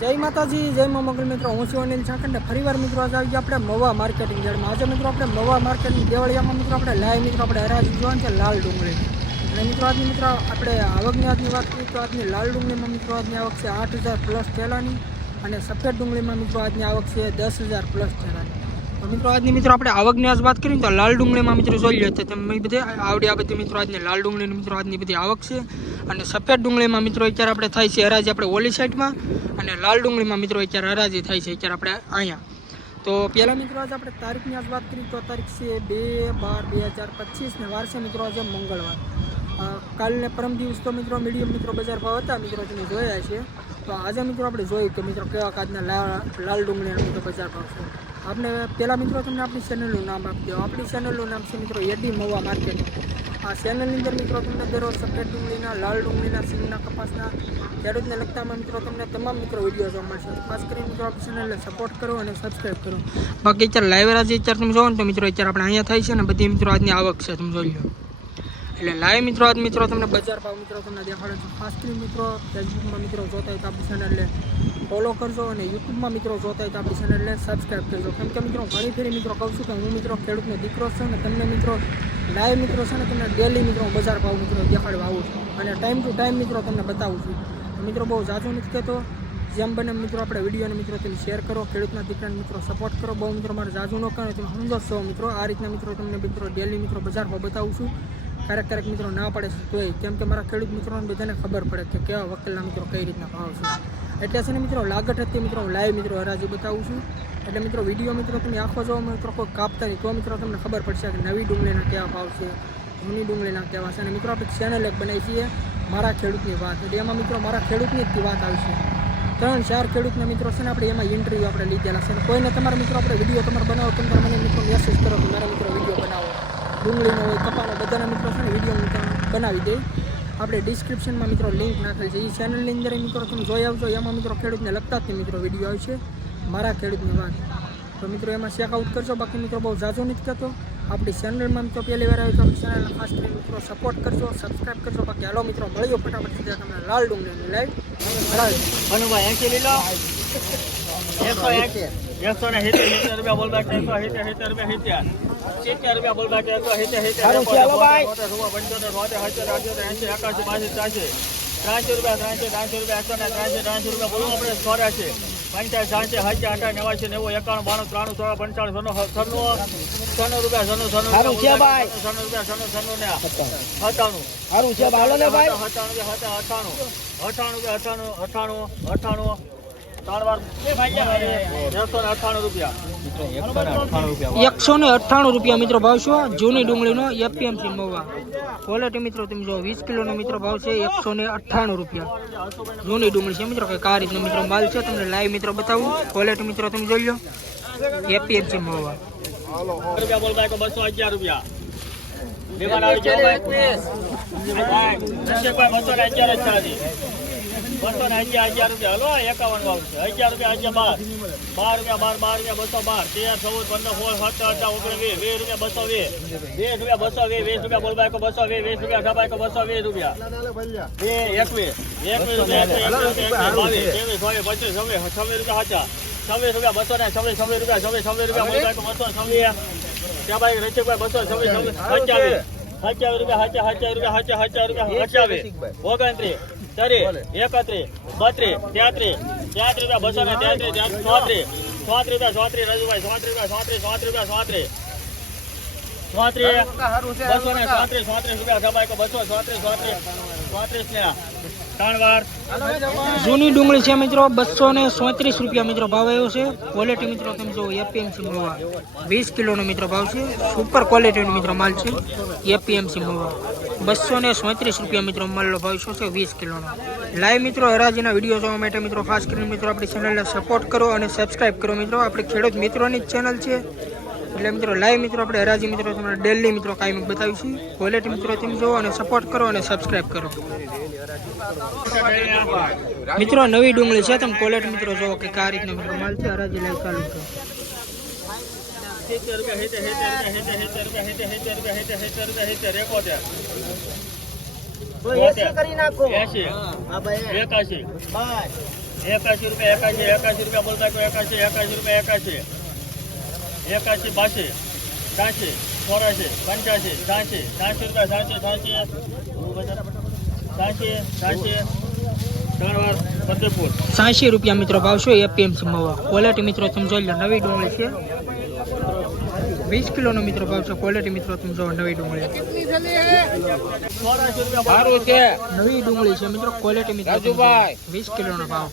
જય માતાજી, જય મા મંગલ મિત્રો. હું છું અનિલ છાકંડ ફરીવાર મિત્રો આજે આવી ગયા આપણે મવા માર્કેટિંગ યાર્ડમાં. આજે મિત્રો આપણે મવા માર્કેટિંગ દેવળિયામાં મિત્રો આપણે લાઈવ મિત્રો, આપણે હરાજી જોવાનું છે લાલ ડુંગળી. અને મિત્રો આજની મિત્રો આપણે આવકની આજની વાત કરીએ તો આજની લાલ ડુંગળીમાં મિત્રો આજની આવક છે આઠ હજાર પ્લસ થેલાની. અને સફેદ ડુંગળીમાં મિત્રો આજની આવક છે દસ હજાર પ્લસ થેલાની. મિત્રો, આજની મિત્રો આપણે આવકની આજ વાત કરીએ તો લાલ ડુંગળીમાં મિત્રો જોઈ લે તો બધી આવડી આ બધી મિત્રો આજની લાલ ડુંગળીની મિત્રો આજની બધી આવક છે. અને સફેદ ડુંગળીમાં મિત્રો અત્યારે આપણે થાય છે હરાજી આપણે ઓલી સાઈડમાં અને લાલ ડુંગળીમાં મિત્રો અત્યારે હરાજી થાય છે અત્યારે આપણે અહીંયા. તો પહેલાં મિત્રો આજે આપણે તારીખની આજ વાત કરીએ તો તારીખ છે બે બાર બે હજાર પચીસ ને છે મિત્રો આજે મંગળવાર. કાલને પરમ દિવસ તો મિત્રો મીડિયમ મિત્રો બજાર ભાવ હતા મિત્રો તમે જોયા છે. તો આજે મિત્રો આપણે જોયું કે મિત્રો કેવા કાજના લાલ ડુંગળીના મિત્રો બજાર ભાવ છે. આપણે પહેલાં મિત્રો તમને આપણી ચેનલનું નામ આપી દો આપણી ચેનલનું નામ છે મિત્રો યડી મવા માર્કેટ આ ચેનલની અંદર મિત્રો તમને દરરોજ સફેદ ડુંગળીના, લાલ ડુંગળીના, સિંગના કપાસના, ખેડૂતને લગતામાં મિત્રો તમને તમામ મિત્રો વીડિયો જોવા મળશે. ખાસ કરીને મિત્રો આપણી ચેનલને સપોર્ટ કરો અને સબસ્ક્રાઈબ કરો. બાકી અત્યારે લાઈવ રાજી અત્યારે તમે જોવો ને તો મિત્રો અત્યારે આપણે અહીંયા થાય છે ને બધી મિત્રો આજની આવક છે, તમે જોઈ લો. એટલે લાઈવ મિત્રો આજ મિત્રો તમને બજાર ભાવ મિત્રો તમને દેખાડે છે. ખાસ કરીને મિત્રો ફેસબુકમાં મિત્રો જોતા હોય તો આપણી ચેનલને ફોલો કરજો અને યુટ્યુબમાં મિત્રો જોતા હોય તો આપણી ચેનલને સબસ્ક્રાઈબ કરજો. કેમ કે મિત્રો ઘણી ફેરી મિત્રો કહું છું કે હું મિત્રો ખેડૂતનો દીકરો છું અને તમને મિત્રો લાઈવ મિત્રો છે ને તમને ડેલી મિત્રો બજાર ભાવ મિત્રો દેખાડવા આવું છું. અને ટાઈમ ટુ ટાઈમ મિત્રો તમને બતાવું છું. મિત્રો બહુ જાજો નથી કહેતો. જેમ બને મિત્રો આપણે વિડીયોને મિત્રો તમે શેર કરો, ખેડૂતના દીકરાને મિત્રો સપોર્ટ કરો. બહુ મિત્રો મારે ઝાઝુ ન કરો તમે સમજો મિત્રો. આ રીતના મિત્રો તમને મિત્રો ડેલી મિત્રો બજારમાં બતાવું છું. ક્યારેક ક્યારેક મિત્રો ના પડે તોય. કેમ કે મારા ખેડૂત મિત્રોને બધાને ખબર પડે કે કેવા વકીલના મિત્રો કઈ રીતના ભાવ છે. એટલે છે ને મિત્રો, લાગત હતી મિત્રો લાઈવ મિત્રો હરાજી બતાવું છું. એટલે મિત્રો, વીડિયો મિત્રો તમે આખો જો મિત્રો, કોઈ કાપતા નહીં. તો મિત્રો તમને ખબર પડશે કે નવી ડુંગળીના કેવા ભાવ છે, જૂની ડુંગળીના કેવા છે. અને મિત્રો, આપણે ચેનલ એક બનાવી છીએ, મારા ખેડૂતની વાત. એટલે એમાં મિત્રો, મારા ખેડૂતની જ વાત આવશે ત્રણ, ચાર ખેડૂતના મિત્રો છે ને આપણે એમાં ઇન્ટરવ્યૂ આપણે લીધેલા છે. કોઈને તમારા મિત્રો, આપણે વીડિયો તમારે બનાવો, તમે મને મિત્રો મેસેજ કરો કે મારા મિત્રો વીડિયો ડુંગળીનો હોય કપાનો બધાના મિત્રો છે ને વીડિયો ત્યાં બનાવી દઈ આપણે ડિસ્ક્રિપ્શનમાં મિત્રો લિંક નાખેલ છે. એ ચેનલની અંદર મિત્રો તમે જોઈ આવજો. એમાં મિત્રો ખેડૂતને લગતા જ મિત્રો વીડિયો આવશે. મારા ખેડૂતની વાત. તો મિત્રો એમાં ચેકઆઉટ કરજો. બાકી મિત્રો બહુ ઝાઝો નથી કહેતો આપણી ચેનલમાં મિત્રો પહેલી વાર આવ્યો તો ચેનલને ખાસ કરીને મિત્રો સપોર્ટ કરજો સબસ્ક્રાઈબ કરજો. બાકી હાલો મિત્રો મળ્યો ફટાફટ સીધા તમને લાલ ડુંગળીની લાઈવ મનુભાઈ એંશી લીલો. એકસો એંશી. એકસો ને સિત્તેર રૂપિયા બોલતા એકસો સિત્તેર સિત્તેર રૂપિયા સિત્તેર. રૂપિયા રૂપિયા એકસો ને રૂપિયા બોલો આપણે પંચાયત હજાર નેવાસી નેવું એકાણું બાણું ત્રાણું સોળ પંચાણું સોનું સોનું રૂપિયા સોનું સોનું સોનું રૂપિયા સોનું સોનું ને બાલો અઠાણું રૂપિયા અઠાણું અઠાણું રૂપિયા અઠાણું અઠાણું અઠાણું એકસો ને અઠાણું રૂપિયા. અઠ્ઠાણું રૂપિયા મિત્રો ભાવ છે જૂની ડુંગળીનો એપીએમસી મવા. ક્વોલિટી મિત્રો તમે જો વીસ કિલોનો મિત્રો ભાવ છે એકસો ને અઠ્ઠાણું રૂપિયા. જૂની ડુંગળી છે મિત્રો કે કા રીતનો મિત્રો માલ છે તમને લાઈવ મિત્રો બતાવું. ક્વોલિટી મિત્રો તમે જોઈ લો. એપીએમસી મવા. બસો અગિયાર રૂપિયા. આવી ગયો બસો ને અગિયાર અગિયાર રૂપિયા હલો એકાવન ભાવ છે અગિયાર રૂપિયા અગિયાર બાર બાર રૂપિયા બાર બાર રૂપિયા બસો બાર તેર ચૌદ પંદર સોળ સત્તર અઢાર ઓગણીસ વીસ રૂપિયા બસો વીસ વીસ રૂપિયા બસો વીસ વીસ રૂપિયા બોલ બસો વીસ વીસ રૂપિયા ઢબાય બસો વીસ રૂપિયા બે એકવીસ એકવીસ રૂપિયા બાવીસ ત્રેવીસ ચોવીસ પચીસ છવ્વીસ છવ્વીસ રૂપિયા સાચા છવ્વીસ રૂપિયા બસો ને છવ્વીસ છવ્વીસ રૂપિયા છવ્વીસ છવ્વીસ રૂપિયા બસો છવ્વીસ ત્યાં ભાઈ રચકભાઈ બસો છવ્વીસ છવ્વીસ સત્યાવીસ સત્યાવીસ રૂપિયા રૂપિયા અઠ્યાવીસ ઓગણત્રીસ ત્રીસ એકત્રીસ બત્રીસ તેત્રીસ તેત્રીસ રૂપિયા બસો ને તેત્રીસ ચોત્રીસ ચોત્રીસ રૂપિયા ચોત્રીસ રજુભાઈ ચોત્રીસ રૂપિયા ચોત્રીસ ચોત્રીસ રૂપિયા ચોત્રીસ ચોત્રીસ બસો ને ચોત્રીસ ચોત્રીસ રૂપિયા ધબાઈ બસો ચોત્રીસ ચોત્રીસ ચોત્રીસ ને ત્રણ જૂની ડુંગળી છે મિત્રો બસો ને સોત્રીસ રૂપિયા મિત્રો ભાવ આવ્યો છે. ક્વોલિટી મિત્રો તમે જો એપીએમસી મળવા વીસ કિલોનો મિત્રો ભાવ છે. સુપર ક્વોલિટીનો મિત્રો માલ છે. એપીએમસી મવા. બસો ને સોત્રીસ રૂપિયા મિત્રો માલનો ભાવ શું છે? વીસ કિલોનો. લાઈવ મિત્રો હરાજીના વીડિયો જોવા માટે મિત્રો ખાસ કરીને મિત્રો આપણી ચેનલને સપોર્ટ કરો અને સબસ્ક્રાઇબ કરો મિત્રો. આપણી ખેડૂત મિત્રોની જ ચેનલ છે. એટલે મિત્રો લાઈવ મિત્રો આપણે હરાજી મિત્રો તમને ડેલી મિત્રો કાયમ બતાવીશું. ક્વોલિટી મિત્રો તમે જુઓ અને સપોર્ટ કરો અને સબસ્ક્રાઇબ કરો. મિત્રો નવી ડુંગળી છે. તમે ક્વોલિટી મિત્રો જુઓ કે આ રીતના મિત્રો માલ છે. હરાજી લાઈવ ચાલુ છે સિત્તેર કરી નાખો. એસી. એકાશી. એકાશી રૂપિયા એકાશી એકાશી રૂપિયા બોલતા એકાશી એકાશી રૂપિયા એકાશી. એકાશી બાસી. છ્યાસી ચોરાશી પંચ્યાસી છ્યાસી છ્યાસી રૂપિયા છ્યાસી છ્યાસી ત્રણ વાર ફતેપુર સાંસી રૂપિયા મિત્રો ભાવશો એપીએમસી મવા ક્વોલિટી મિત્રો તમે જોઈ લો નવી ડુંગળી છે. વીસ કિલોનો મિત્રો ભાવ છે. ક્વોલિટી મિત્રો તમે જો નવી ડુંગળી. સારું છે. નવી ડુંગળી છે મિત્રો ક્વોલિટી મિત્રો. વીસ કિલોનો ભાવ.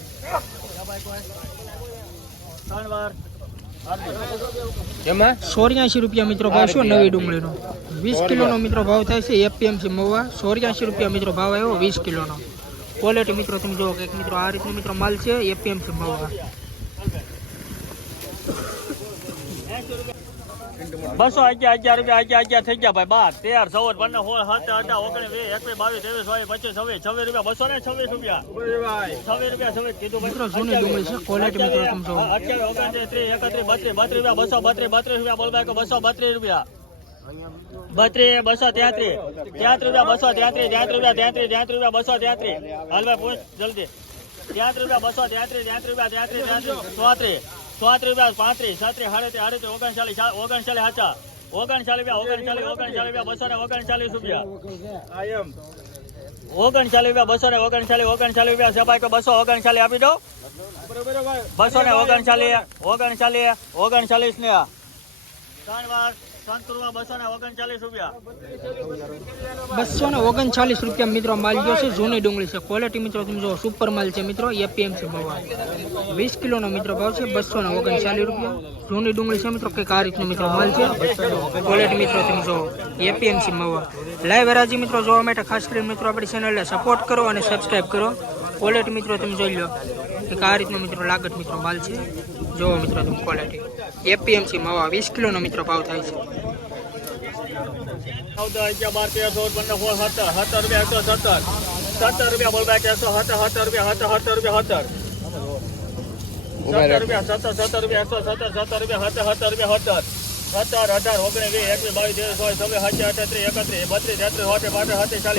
ચોર્યાસી રૂપિયા મિત્રો ભાવ છે નવી ડુંગળીનો. વીસ કિલોનો મિત્રો ભાવ થાય છે એપીએમસી મવા ચોર્યાસી રૂપિયા મિત્રો ભાવ આવ્યો વીસ કિલોનો. ક્વોલિટી મિત્રો તમે જુઓ કે મિત્રો આ રીતનો મિત્રો માલ છે એપીએમસી મવા બસો અગિયાર અગિયાર રૂપિયા અગિયાર અગિયાર થઈ ગયા ભાઈ બાર તેર ચૌદ પંદર સોળ સત્તર અઢાર ઓગણીસ વીસ એકવીસ બાવીસ ત્રેવીસ ચોવીસ પચીસ છવ્વીસ છવ્વીસ રૂપિયા બસો ને છવ્વીસ રૂપિયા. છવ્વીસ રૂપિયા છવ્વીસ કીધું મિત્રો જૂની ડુંગળી છે ક્વોલિટી મિત્રો તમે અત્યારે ઓગણત્રીસ ત્રીસ એકત્રીસ બત્રીસ બત્રીસ રૂપિયા બસો બત્રીસ બત્રીસ રૂપિયા બોલ ભાઈ બસો બત્રીસ રૂપિયા. બત્રીસ બસો ત્યાંત્રી ત્યાંત્રીસ રૂપિયા બસો ત્યાંત્રીસ ત્યાંત્રીસ રૂપિયા ત્યાંત્રીસ ત્યાંત્રીસ રૂપિયા બસો ત્યાંત્રીસ હાલ ભાઈ પૂછ જલ્દી. ત્યાંત્રીસ રૂપિયા બસો ત્યાંત્રી ત્યાંત્રીસ રૂપિયા ત્યાંત્રી ત્યાંત્રીસ ચોત્રીસ. ચોત્રીસ રૂપિયા પાંત્રીસ છત્રીસ સાડત્રીસ આડત્રીસ ઓગણચાલીસ ઓગણચાલીસ હાચા. ઓગણચાલીસ રૂપિયા ઓગણચાલીસ ઓગણચાલીસ રૂપિયા બસો ને ઓગણચાલીસ રૂપિયા. ઓગણચાલીસ રૂપિયા બસો ને ઓગણચાલીસ ઓગણચાલીસ રૂપિયા સભાઈ કે બસો ઓગણચાલીસ આપી દો બસો ને ઓગણચાલીસ ઓગણચાલીસ ઓગણચાલીસ ને ત્રણ વાર. સંતુરમાં બસો ને ઓગણચાલીસ રૂપિયા મિત્રો માલ ગયો છે, જૂની ડુંગળી છે. ક્વોલિટી મિત્રો તમે જો સુપર માલ છે મિત્રો એપીએમસી ભાવ વીસ કિલોનો મિત્રો ભાવ છે બસો ને ઓગણચાલીસ રૂપિયા. જૂની ડુંગળી છે મિત્રો, કંઈક આ રીતનો મિત્રો માલ છે. ક્વોલિટી મિત્રો તમે જુઓ એપીએમસી મવા. લાઈવ હરાજી મિત્રો જોવા માટે ખાસ કરીને મિત્રો આપણી ચેનલને સપોર્ટ કરો અને સબસ્ક્રાઈબ કરો. ક્વોલિટી મિત્રો તમે જોઈ લો, કંઈક આ રીતનો મિત્રો લાગત મિત્રો માલ છે. જોવો મિત્રો તમે ક્વોલિટી એપીએમસી મવા વીસ કિલોનો મિત્રો ભાવ થાય છે.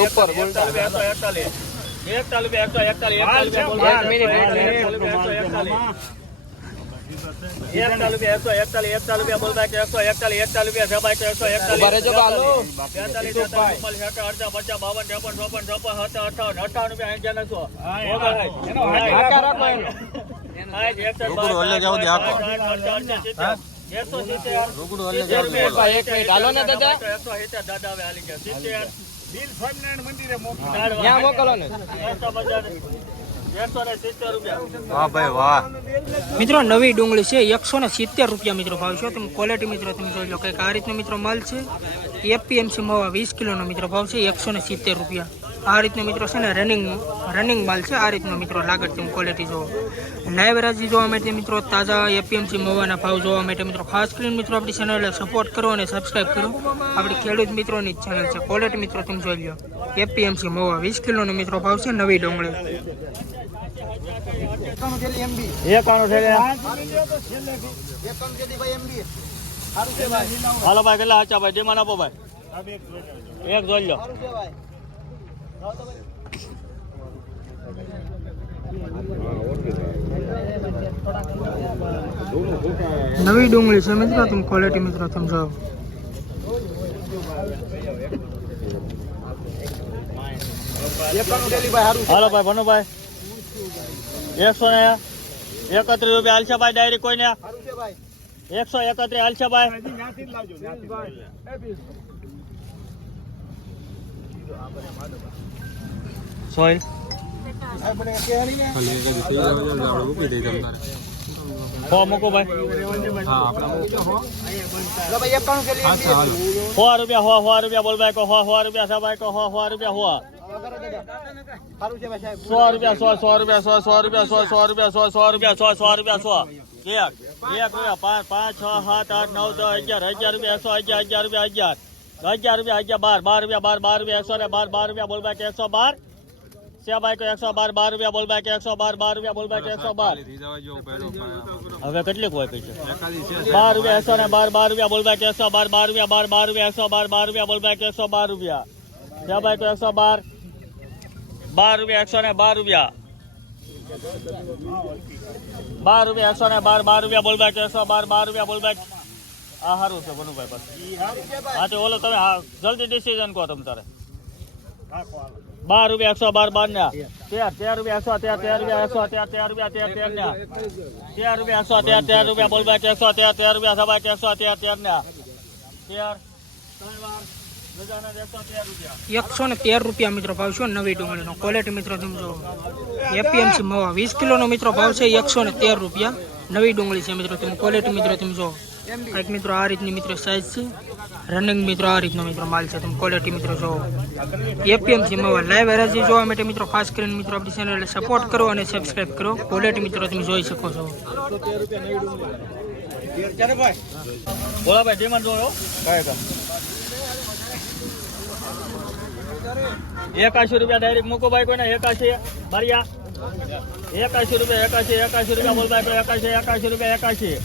એકતાલીસ એકતાલીસ એકસો એકતાલીસ એકતાલીસ એકતાલીસ એકતાલીસ એકસો એકતાલીસ રૂપિયા બોલબાય કે એકસો એકતાલીસ એકતાલીસ રૂપિયા સભાઈ કે બાવન ત્રેપન ચોપન ચોપન હતા અઠાવન અઠાવન રૂપિયા અગિયાર નસો દાદા. મોકલો ને વાહ ભાઈ, વાહ. મિત્રો, નવી ડુંગળી છે, એકસો ને સિત્તેર રૂપિયા મિત્રો ભાવ છે. તમે ક્વોલિટી મિત્રો, તમે જોઈ લો કંઈક આ રીતનો મિત્રો માલ છે. એપીએમસી મવા વીસ કિલોનો મિત્રો ભાવ છે, એકસો ને સિત્તેર રૂપિયા. આ રીતનો મિત્રો છે ને રનિંગ રનિંગ માલ છે. આ રીતનો મિત્રો લાગત તમે ક્વોલિટી જોવો. લાઈવ રાજી જોવા માટે મિત્રો, તાજા એપીએમસી મવાના ભાવ જોવા માટે મિત્રો, ખાસ કરીને મિત્રો આપણી ચેનલને સપોર્ટ કરો અને સબસ્ક્રાઈબ કરો. આપણી ખેડૂત મિત્રોની ચેનલ છે. ક્વોલિટી મિત્રો, તમે જોઈ લો. એપીએમસી મવા વીસ કિલોનો મિત્રો ભાવ છે, નવી ડુંગળી. એકાણું છે હાલો ભાઈ કેટલા હાચા ભાઈ? ડિમાન્ડ આપો ભાઈ. એક જોઈ લો. નવી ડુંગળી છે મિત્રો તમે ક્વોલિટી મિત્રો તમે જાઓ. હાલો ભાઈ ભનુભાઈ. એકસો ને એકત્રીસ રૂપિયા હાલશે ભાઈ ડાયરી કોઈને? એકસો એકત્રીસ હાલશે ભાઈ સોય હો મૂકો ભાઈ. રૂપિયા હો સો રૂપિયા બોલ ભાઈ કો હો હો રૂપિયા સાહેબ કો હો હો રૂપિયા હો. સો રૂપિયા સો સો રૂપિયા સો સો રૂપિયા સો સો રૂપિયા સો સો રૂપિયા સો સો રૂપિયા સો એક એક રૂપિયા પાંચ પાંચ છ સાત આઠ નવ દસ અગિયાર અગિયાર રૂપિયા એકસો અગિયાર અગિયાર રૂપિયા અગિયાર અગિયાર રૂપિયા અગિયાર બાર બાર રૂપિયા બાર બાર રૂપિયા એકસો ને બાર બાર રૂપિયા બોલ ભાઈ કે એકસો બાર સે ભાઈ કે એકસો બાર બાર રૂપિયા બોલ ભાઈ કે એકસો બાર બાર રૂપિયા બોલ ભાઈ કે એકસો બાર હવે કેટલીક હોય કઈ છે બાર રૂપિયા એકસો ને બાર બાર રૂપિયા બોલ ભાઈ કે એકસો બાર બાર રૂપિયા બાર બાર રૂપિયા એકસો બાર બાર રૂપિયા બોલ ભાઈ કે એકસો બાર રૂપિયા સે ભાઈ કે એકસો બાર બાર રૂપિયા એકસો ને બાર રૂપિયા બાર રૂપિયા એકસો ને બાર બાર રૂપિયા બોલ બાઈક એકસો બાર બાર રૂપિયા બોલ બાઈક આ સારું છે ભનુભાઈ પાસે હા તો ઓલો તમે હા જલ્દી ડિસિઝન કહો તમે તારે બાર રૂપિયા એકસો બાર બાર ને તેર તેર રૂપિયા એકસો તેર તેર રૂપિયા એકસો તેર તેર રૂપિયા તેર તેર ને તેર રૂપિયા એકસો તેર તેર રૂપિયા બોલ બાઈક એકસો તેર તેર રૂપિયા સબાઈક એકસો તેર તેર ને તેર ત્રણ વાર ગજાનંદ એકસો તેર રૂપિયા. એકસો ને તેર રૂપિયા મિત્રો ભાવ છે નવી ડુંગળીનો. ક્વોલિટી મિત્રો તમે જો એપીએમસી મવા. વીસ કિલોનો મિત્રો ભાવ છે એકસો ને તેર રૂપિયા. નવી ડુંગળી છે મિત્રો તમે. ક્વોલિટી મિત્રો તમે જો એક મિત્રો આ રીતની મિત્રો સાઇઝ છે. રનિંગ મિત્રો આ રીતનો મિત્રો માલ છે. તમે ક્વોલિટી મિત્રો જો એપીએમસી મવા લાઈવ હરાજી જોવા માટે મિત્રો ખાસ કરીને મિત્રો આપણી ચેનલને સપોર્ટ કરો અને સબસ્ક્રાઈબ કરો. ક્વોલિટી મિત્રો તમે જોઈ શકો છો. બોલા ભાઈ? ડિમાન્ડ જોયો એકાશી રૂપિયા ડાયરેક્ટ મૂકો ભાઈ કોઈને એકાશી ભર્યા એકાશી રૂપિયા એકાશી એકાશી રૂપિયા બોલ ભાઈ કોઈ એકાશી એકાશી રૂપિયા એકાશી.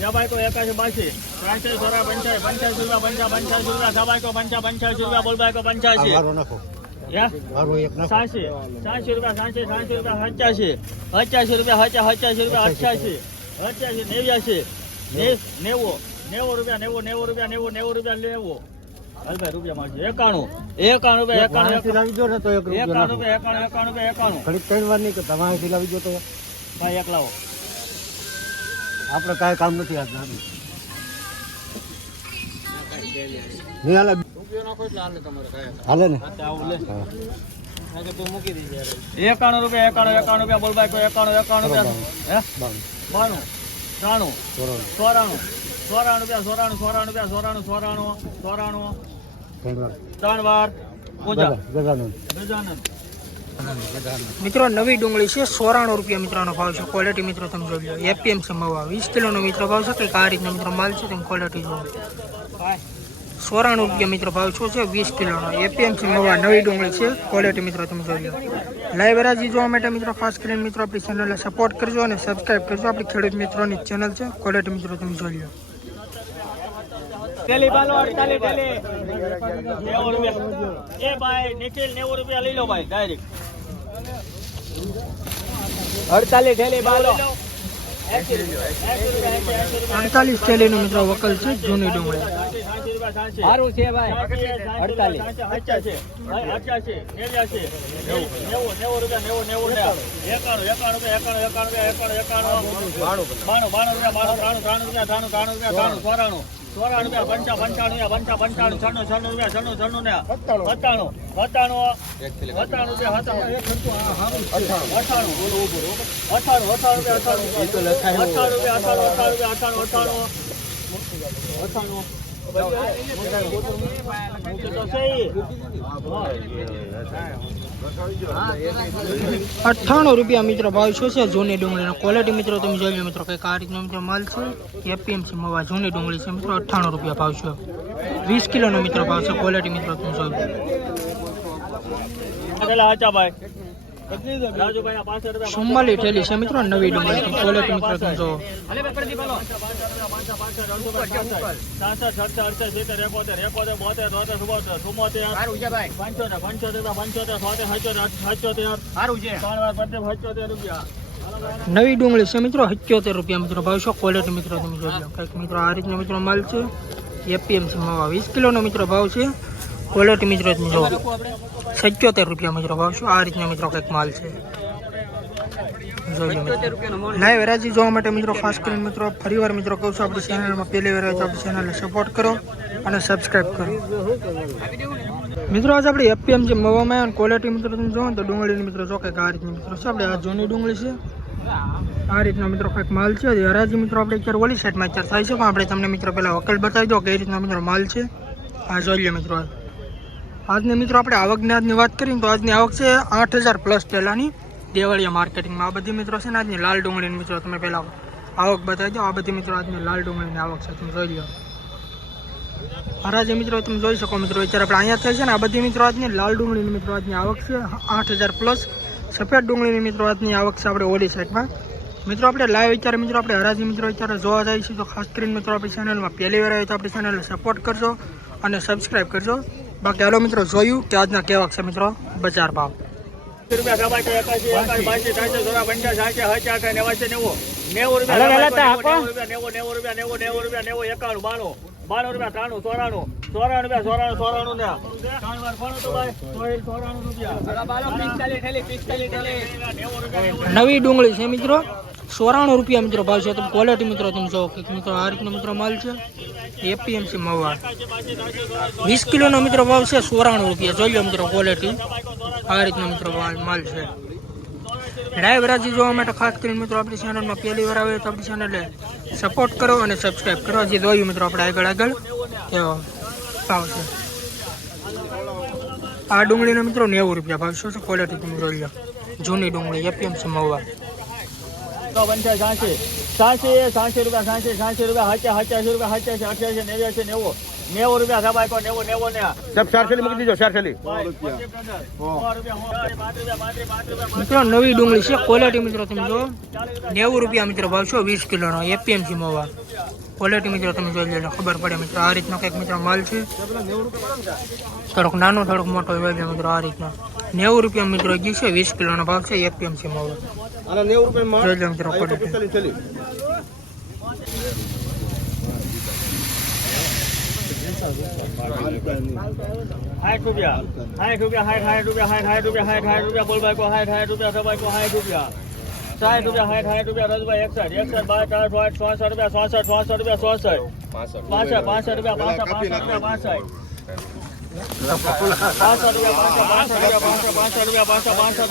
યા ભાઈ કોઈ એકાશી બાસી. ત્રણસો સોળા પંચાસી પંચાસી રૂપિયા પંચા પંચાસી રૂપિયા સવાઈ કો પંચા પંચાસી રૂપિયા બોલ ભાઈ કો પંચાસી. યા સાસી સાસી રૂપિયા સાસી સાસી રૂપિયા પંચ્યાસી. પંચ્યાસી રૂપિયા હચા હચાસી રૂપિયા અઠ્યાસી. અઠ્યાસી નેવ્યાસી. નેવું. નેવું રૂપિયા નેવું નેવું રૂપિયા નેવું નેવું રૂપિયા નેવું. હલભાઈ રૂપિયા મારજો એકાણું. એકાણું રૂપિયા એકાણું એકાણું. એકાણું રૂપિયા એકાણું એકાણું રૂપિયા એકાણું. ભાઈ એક લાવો. આપણે કાંઈ કામ નથી આજના હાલે? ને? એકાણું રૂપિયા એકાણું એકાણું રૂપિયા બોલ ભાઈ કોઈ એકાણું એકાણું રૂપિયા. હે? બાણું. ત્રાણું. ચોરાણું. ચોરાણું રૂપિયા ચોરાણું ચોરાણું રૂપિયા ચોરાણું ચોરાણું ચોરાણું. ત્રણ વાર. મિત્રો નવી ડુંગળી છે સોરાણું રૂપિયા મિત્રોનો ભાવ છે. ક્વોલિટી મિત્રો તમે જોઈ લો. એપીએમસી મવા. વીસ કિલોનો મિત્રો ભાવ છે કંઈક આ રીતના મિત્રો માલ છે તેમ ક્વોલિટી જોવો સોરાણું રૂપિયા મિત્રો ભાવ શું છે? વીસ કિલોનો. એપીએમસી મવા. નવી ડુંગળી છે. ક્વોલિટી મિત્રો તમે જોઈ લો. લાઈવ જોવા માટે મિત્રો ખાસ કરીને મિત્રો આપણી ચેનલને સપોર્ટ કરજો અને સબસ્ક્રાઈબ કરજો. આપણી ખેડૂત મિત્રોની ચેનલ છે. ક્વોલિટી મિત્રો તમે જોઈ લો. ટેલી બાલો અડતાલીસ ટેલી નેવું રૂપિયા. એ ભાઈ નિખિલ નેવું રૂપિયા લઈ લો ભાઈ ડાયરેક્ટ અડતાલીસ ઠેલી બાલો. અડતાલીસ થેલીનો મિત્રો વકલ છે જૂની ડુંગળી. સારું છે ભાઈ. અડતાલીસ. ચોરાણું પંચા પંચાણું પંચા પંચાણું છન્નું છન્નું રૂપિયા છન્નું ને સત્તાણું. સત્તાણું સત્તાણું રૂપિયા અઠાણું. અઠાણું. અઠાણું રૂપિયા અઠાણું. રૂપિયા અઠાણું રૂપિયા અઠાણું અઠાણું અઠાણું અઠાણું. અઠ્ઠાણું રૂપિયા મિત્રો ભાવ શું છે? જૂની ડુંગળીનો ક્વોલિટી મિત્રો તમે જોઈ લો મિત્રો કંઈક આ રીતનો મિત્રો માલ છે. એપીએમસી મવા જૂની ડુંગળી છે મિત્રો, અઠ્ઠાણું રૂપિયા ભાવ છે. વીસ કિલોનો મિત્રો ભાવ છે ક્વોલિટી મિત્રો તમે જોઈ લો. રાજુભાઈ રૂપિયા ઠેલી છે મિત્રો નવી ડુંગળી. ક્વોલિટી મિત્રો તમે જો નવી ડુંગળી છે મિત્રો, સત્યોતેર રૂપિયા મિત્રો ભાવ છે. ક્વોલિટી મિત્રો તમે જોઈ લો. કંઈક મિત્રો આ રીતનો મિત્રો માલ છે. એપીએમસી મવા વીસ કિલોનો મિત્રો ભાવ છે. ક્વોલિટી મિત્રો તમે જો સત્યોતેર રૂપિયા મિત્રો ભાવ છે. આ રીતનો મિત્રો કંઈક માલ છે. લાઈવ હરાજી જોવા માટે મિત્રો ખાસ કરીને મિત્રો ફરીવાર મિત્રો કહું છું આપણી ચેનલમાં પહેલી વાર આપણી ચેનલને સપોર્ટ કરો અને સબસ્ક્રાઇબ કરો. મિત્રો આજે આપણે એપીએમ જે મવામાં આવે ક્વોલિટી મિત્રો તમે જોવો તો ડુંગળીની મિત્રો જો કંઈક આ રીતની મિત્રો છે. આપણે આ જૂની ડુંગળી છે. આ રીતના મિત્રો કંઈક માલ છે. હરાજી મિત્રો આપણે અત્યારે ઓલી સાઈડમાં અત્યારે થાય છે પણ આપણે તમને મિત્રો પહેલાં વકલ બતાવી દો કઈ રીતના મિત્રો માલ છે. આ જોઈ લો મિત્રો. આજની મિત્રો આપણે આવકની આજની વાત કરીએ તો આજની આવક છે આઠ હજાર પ્લસ પહેલાંની. દેવળિયા માર્કેટિંગમાં આ બધી મિત્રો છે ને આજની લાલ ડુંગળીની મિત્રો તમે પહેલાં આવક બતાવી દો. આ બધી મિત્રો આજની લાલ ડુંગળીની આવક છે, તમે જોઈ લો હરાજી મિત્રો, તમે જોઈ શકો મિત્રો, અત્યારે આપણે અહીંયા થઈ છે ને આ બધી મિત્રો આજની લાલ ડુંગળીની મિત્રો આજની આવક છે, આઠ હજાર પ્લસ સફેદ ડુંગળીની મિત્રો આજની આવક છે આપણે ઓલી સાઈડમાં મિત્રો, આપણે લાઈવ અત્યારે મિત્રો, આપણે હરાજી મિત્રો અત્યારે જોવા જાય છે તો ખાસ કરીને મિત્રો, આપણી ચેનલમાં પહેલી વાર આવે તો આપણી ચેનલને સપોર્ટ કરજો અને સબસ્ક્રાઈબ કરજો. બાકી હાલો મિત્રો જોયું કે આજના કેવા છે મિત્રો? બજાર ભાવ. નેવું નેવું રૂપિયા હાલો, હાલો, સબાઈ આપો. નેવું રૂપિયા નેવું નેવું રૂપિયા નેવું નેવું રૂપિયા નેવું એકાણું બાણું બાણું રૂપિયા ત્રાણું ચોરાણું. ચોરાણું ચોરાણું ચોરાણું ચોરાણું નવી ડુંગળી છે મિત્રો. સોરાણું રૂપિયા મિત્રો ભાવ છે. તમે ક્વોલિટી મિત્રો તમે જો કે મિત્રો આ રીતનો મિત્રો માલ છે. એપીએમસી મવા વીસ કિલોનો મિત્રો ભાવ છે સોરાણું રૂપિયા. જોઈ લો મિત્રો ક્વોલિટી આ રીતનો મિત્રો માલ છે. લાઈવ રાજી જોવા માટે ખાસ કરીને મિત્રો આપણી ચેનલમાં પહેલી વાર આવે તો આપણી ચેનલને સપોર્ટ કરો અને સબસ્ક્રાઈબ કરો. જે જોયું મિત્રો આપણે આગળ આગળ. એવો ભાવ છે આ ડુંગળીનો મિત્રો નેવું રૂપિયા ભાવ. શું છે ક્વોલિટી તમે જોઈ લો જૂની ડુંગળી એપીએમસી મવા તો પંચાસ સાંસી. સાંસી સાંસી રૂપિયા સાંસી સાંસી રૂપિયા હાચા હાચાસી રૂપિયા હાચાસી અઠ્યાસી નેવ્યાસી નેવું. નેવું રૂપિયા સબાઈ કો નેવું નેવું ને સાહેબ ચાર થેલી મૂકી દીજો મિત્રો નવી ડુંગળી છે. ક્વોલિટી મિત્રો તમે જો નેવું રૂપિયા મિત્રો ભાવ. છો વીસ કિલોનો? એપીએમસી મવા ક્વોલિટી મિત્રો તમે જોઈ લેજો. ખબર પડે મિત્રો આ રીતનો કંઈક મિત્રો માલ છે. થોડોક નાનો થોડોક મોટો હોય છે મિત્રો આ રીતનો. નેવું રૂપિયા મિત્રો જે છે વીસ કિલોનો ભાવ છે એપીએમસી મવા અને નેવું રૂપિયા જોઈ લો મિત્રો ક્વોલિટી પિસ્તાલીસ થેલી સાઠ રૂપિયા સાઠ રૂપિયા સાઠ સાઠ રૂપિયા સાઠ સાઠ રૂપિયા સાઠ સાઠ રૂપિયા બોલભાઈ કો સાઠ સાઠ રૂપિયા સબાઈ કો સાઠ રૂપિયા સાઠ રૂપિયા સાઠ સાઠ રૂપિયા રજભાઈ એકસઠ એકસઠ બાર ચાર સાઠ ચોસઠ રૂપિયા ચોસઠ ચોસઠ રૂપિયા ચોસઠ પાસઠ પાસઠ રૂપિયા પાસઠ પાસઠ રૂપિયા પાસઠ પાસઠ રૂપિયા પાસઠ પાસઠ રૂપિયા પાસઠ પાસઠ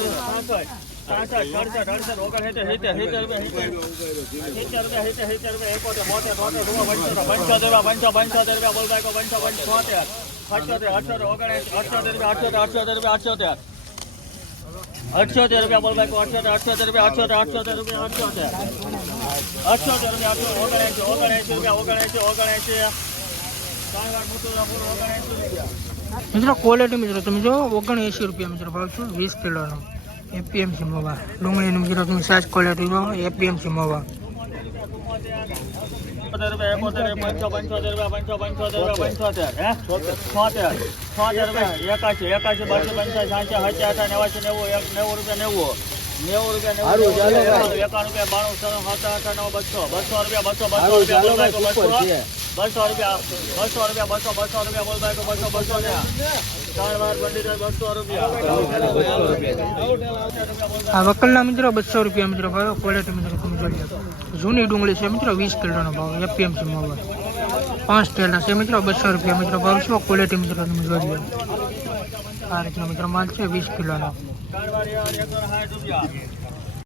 રૂપિયા પાસઠ અઠ્યોતેર રૂપિયા અઠ્યોતેર રૂપિયા અઠ્યોતેર અઠ્યોતેર રૂપિયા, અઠ્યોતેર અઠ્યોતેર રૂપિયા, અઠ્યોતેર. અઠ્યોતેર રૂપિયા, અઠ્યોતેર ઓગણએંસી ઓગણએંસી રૂપિયા ઓગણએંસી રૂપિયા. મિત્રો ક્વોલિટી મિત્રો, તમે જો ઓગણએંસી રૂપિયા મિત્રો ભાવ છું, વીસ કિલોનો. એપીએમસી મોવા. ડુંગળીનું મિત્રો, તમે સાજ ક્વોલિટી જો એપીએમસી મવા. પંચોતેર રૂપિયા એકોતેર પંચો પંચોતેર રૂપિયા પંચો પંચોતેર રૂપિયા પંચોતેર. હે? છોતેર. છોતેર રૂપિયા એકાશી એકાશી બસો પંચાસી સાંસી હજાર આઠા નેવાસી નેવું એક નેવું રૂપિયા નેવું. નેવું રૂપિયા નેવું એકાણું રૂપિયા બાણું ત્રણ સાત આઠ બસો. બસો રૂપિયા બસો બસો રૂપિયા બસો. બસો રૂપિયા બસો રૂપિયા બસો બસો રૂપિયા બોલતા બસો બસો ને. આ વકલના મિત્રો બસો રૂપિયા મિત્રો ભાવ ક્વોલિટી મિત્રો તમે જોઈ જૂની ડુંગળી છે મિત્રો, વીસ કિલોનો ભાવ એપીએમસી મોબાઈલ પાંચ થેલા છે મિત્રો, બસો રૂપિયા મિત્રો ભાવ છે ક્વોલિટી મિત્રો તમે જોઈ આ રીતનો મિત્રો માલ છે, વીસ કિલોનો.